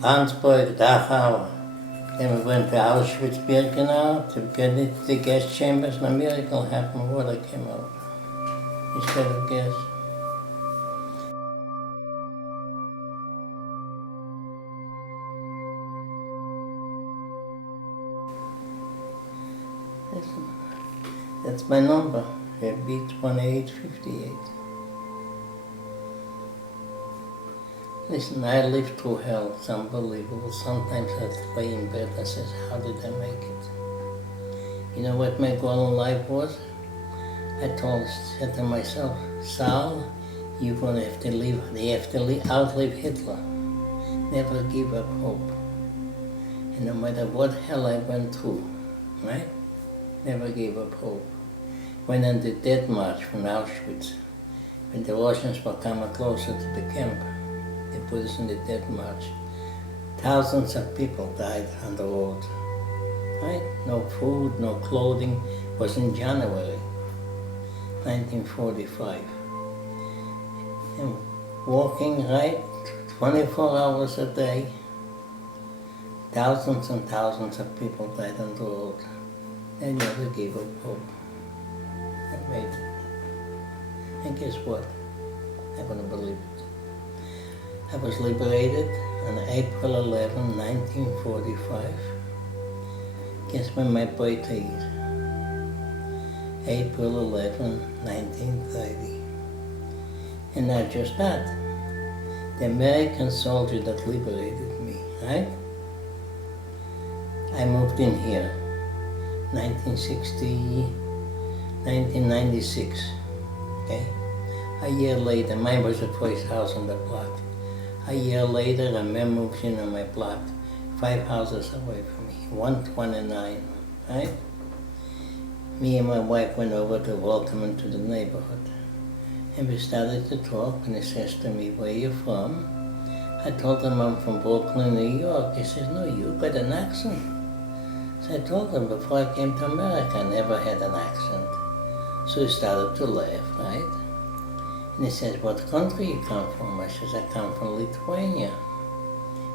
Landsberg, Dachau. Then we went to Auschwitz-Birkenau to get into the gas chambers, and a miracle happened. Water came out instead of gas. Listen, that's my number. Beat 1858. Listen, I lived through hell. It's unbelievable. Sometimes I lay in bed and says, how did I make it? You know what my goal in life was? I said to myself, Sal, you're going to have to outlive Hitler. Never give up hope. And no matter what hell I went through, right? Never gave up hope. Went on the Death March from Auschwitz. When the Russians were coming closer to the camp, they put us in the Death March. Thousands of people died on the road. Right? No food, no clothing. It was in January 1945. And walking, right, 24 hours a day. Thousands and thousands of people died on the road. They never gave up hope. I made it. And guess what? I'm going to believe it. I was liberated on April 11, 1945. Guess when my birthday is? April 11, 1930. And not just that. The American soldier that liberated me, right? I moved in here, 1996, okay? A year later, mine was the first house on the block. A year later, a man moves in on my block, 5 houses away from me, 129, right? Me and my wife went over to welcome him to the neighborhood. And we started to talk, and he says to me, where are you from? I told him I'm from Brooklyn, New York. He says, no, you got an accent. So I told him before I came to America, I never had an accent. So he started to laugh, right? And he says, what country you come from? I says, I come from Lithuania.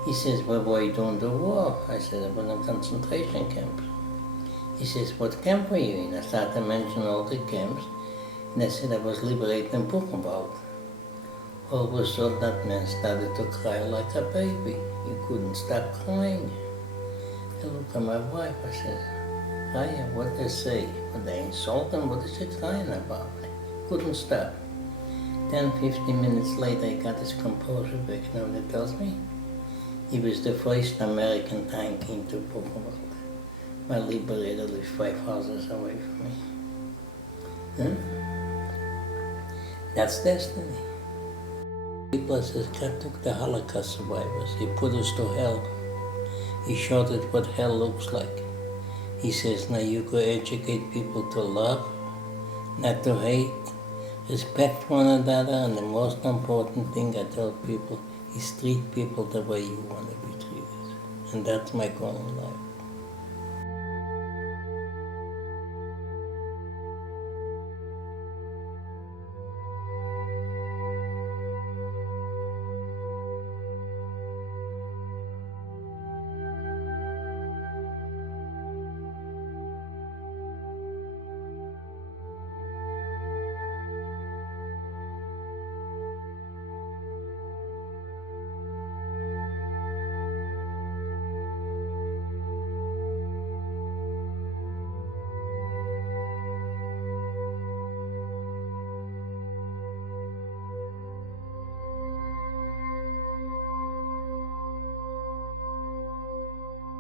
He says, well, were you doing the war? I said, I was in a concentration camp. He says, what camp were you in? I started to mention all the camps. And I said, I was liberating Buchenwald. All of a sudden, that man started to cry like a baby. He couldn't stop crying. I looked at my wife, I said, Raya, what did they say? Would they insult him? What is he crying about? I couldn't stop. 10, 15 minutes later, he got his composure back. You know what he tells me? He was the first American tank into Buchenwald. My liberator lived 5 houses away from me. Huh? That's destiny. People says God took the Holocaust survivors. He put us to hell. He showed us what hell looks like. He says, now you go educate people to love, not to hate, respect one another, and the most important thing I tell people is treat people the way you want to be treated. And that's my goal in life.